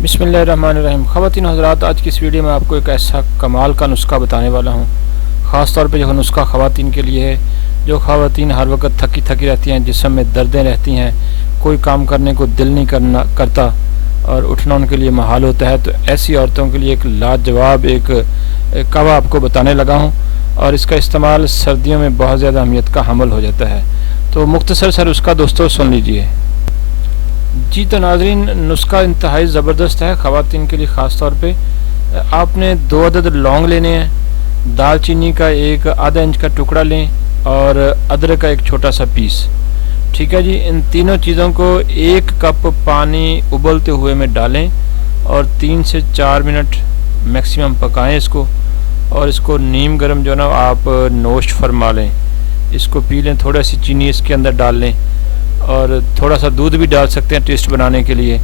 बिस्मिल्लाहिर्रहमानिर्रहीम। ख़वातीन हज़रात, आज की इस वीडियो में आपको एक ऐसा कमाल का नुस्खा बताने वाला हूँ। ख़ास तौर पे जो नुस्खा ख़वातीन के लिए है, जो ख़वातीन हर वक्त थकी थकी रहती हैं, जिस्म में दर्दें रहती हैं, कोई काम करने को दिल नहीं करता और उठना उनके लिए महाल होता है। तो ऐसी औरतों के लिए एक लाजवाब एक कहवा आपको बताने लगा हूँ, और इसका इस्तेमाल सर्दियों में बहुत ज़्यादा अहमियत का हमल हो जाता है। तो मुख्तसर सर उसका दोस्तों सुन लीजिए। जी तो नाज़रीन, नुस्खा इंतहाई ज़बरदस्त है ख़वातीन के लिए। ख़ास तौर पे आपने 2 अदद लौंग लेने हैं, दालचीनी का एक आधा इंच का टुकड़ा लें और अदरक का एक छोटा सा पीस। ठीक है जी, इन तीनों चीज़ों को 1 कप पानी उबलते हुए में डालें और 3 से 4 मिनट मैक्सिमम पकाएं इसको, और इसको नीम गर्म जो ना आप नोश फरमा लें, इसको पी लें। थोड़ा सी चीनी इसके अंदर डाल लें और थोड़ा सा दूध भी डाल सकते हैं टेस्ट बनाने के लिए।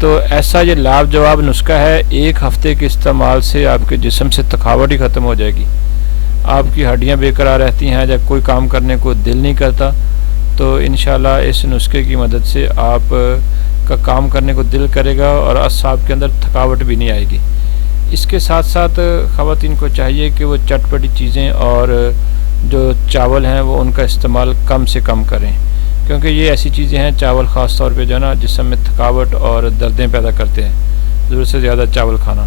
तो ऐसा ये लाजवाब नुस्खा है, 1 हफ्ते के इस्तेमाल से आपके जिस्म से थकावट ही ख़त्म हो जाएगी। आपकी हड्डियां बेकरार रहती हैं, जब कोई काम करने को दिल नहीं करता, तो इंशाल्लाह इस नुस्खे की मदद से आप का काम करने को दिल करेगा और असाब के अंदर थकावट भी नहीं आएगी। इसके साथ साथ ख़वातीन को चाहिए कि वो चटपटी चीज़ें और जो चावल हैं वो उनका इस्तेमाल कम से कम करें, क्योंकि ये ऐसी चीज़ें हैं, चावल ख़ास तौर पे जो है ना जिस्म में थकावट और दर्दें पैदा करते हैं, ज़रूरत से ज़्यादा चावल खाना।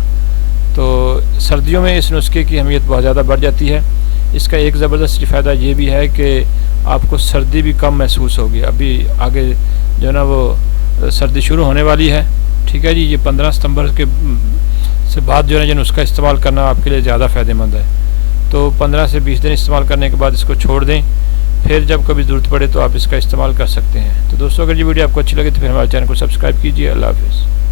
तो सर्दियों में इस नुस्खे की अहमियत बहुत ज़्यादा बढ़ जाती है। इसका एक ज़बरदस्त फ़ायदा ये भी है कि आपको सर्दी भी कम महसूस होगी। अभी आगे जो है ना वो सर्दी शुरू होने वाली है। ठीक है जी, ये 15 सितंबर के से बाद जो है ये नुस्खा इस्तेमाल करना आपके लिए ज़्यादा फ़ायदेमंद है। तो 15 से 20 दिन इस्तेमाल करने के बाद इसको छोड़ दें, फिर जब कभी ज़रूरत पड़े तो आप इसका इस्तेमाल कर सकते हैं। तो दोस्तों, अगर ये वीडियो आपको अच्छी लगे तो फिर हमारे चैनल को सब्सक्राइब कीजिए। अल्लाह हाफ़िज़।